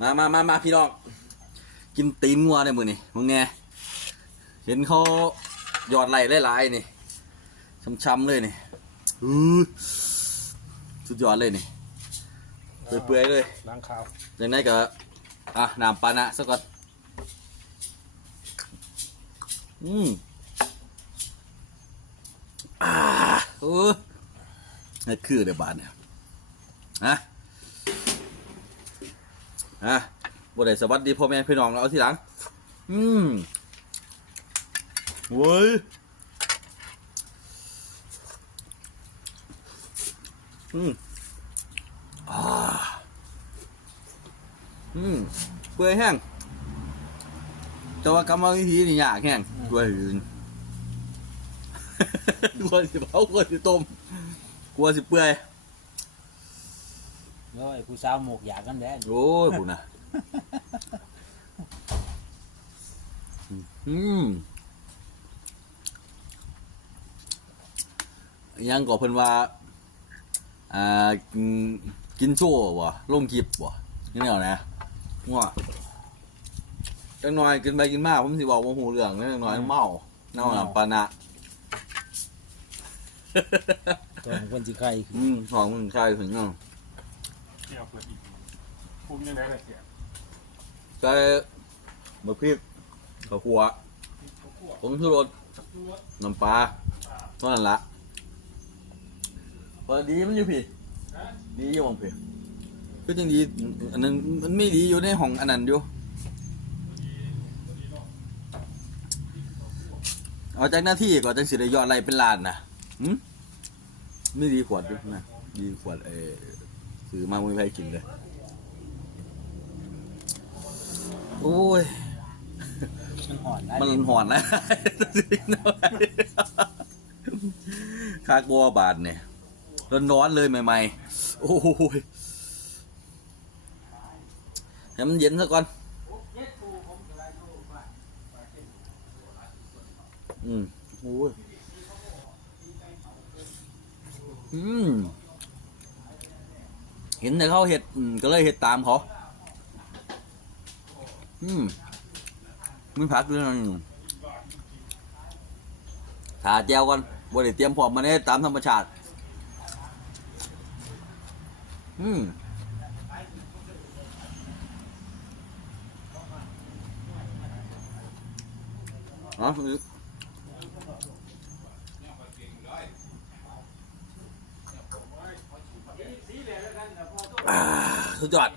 มามามามาพี่น้อง กินตีนงัวเนี่ยมือนี่มึงไงเห็นเขาหยอดไหลหลายๆนี่ช้ำๆเลยนี่อื้อสุดยอดเลยนี่เปื่อยๆเลยล้างข้าวจากนั้นก็อะน้ำปานะสักก่อนอืมอ่าโอ้นี่คือเดี๋ยวบาทเนี่ยฮะ ฮะบ่ได้สวัสดีพ่อแม่พี่น้องเราเอาทีหลัง อืมเว้ยอืมอ่าอืมเปื่อยแห้งแต่ว่ากรรมวิธีนี่ยากแห้งด้วยอื่นกลัวสิเผากลัวสิต้มกลัวสิเปื่อย เฮ้ยผู้สาวหมกอยากกันแด้โอ้ยบุญนะอืมยังก่อเพิ่นว่า อ่า กินกินโซ่บ่ลงคลิปบ่นี่แนวนะง่วจังหน่อยกินไปกินมาผมสิบอกว่าหูเรื่องจังหน่อยเมาเน่าหนัปานะตัวของคนสิใครอืมของมึงใช่ถึงเนาะ เกี่ยวเปิดอีกพูดยังไงเลยเกี่ยวใส่มะพริกข้าวคั่วผงชูรสน้ำปลาเท่านั้นละพอดีมันอยู่พี่ ดีอยู่ของพี่ก็จริงดีอันนั้นมันไม่ดีอยู่ในห้องอันนั้นอยู่เอาจากหน้าที่ก่อนจังสิได้ยอดอะไรเป็นล้านนะหืมไม่ดีขวดด้วยนะดีขวดเอ อซื้อมาไม่ไปกินเลยโอ้ย มันห่อนได้มันหอนนะคากัวบาทเนี่ยร้อนๆเลยใหม่ๆ โอ้ยให้มันเย็นซะก่อน อืมโอ้ย อืม เห็นแต่เขาเห็ดก็เลยเห็ดตามเขา อืมไม่พักเรื่องนั้นอยู่ถาเจียวก่อนบริเตรียมพร้อมมาเนี่ยตามธรรมชาติ อืมอ๋ออ่า สุดยอด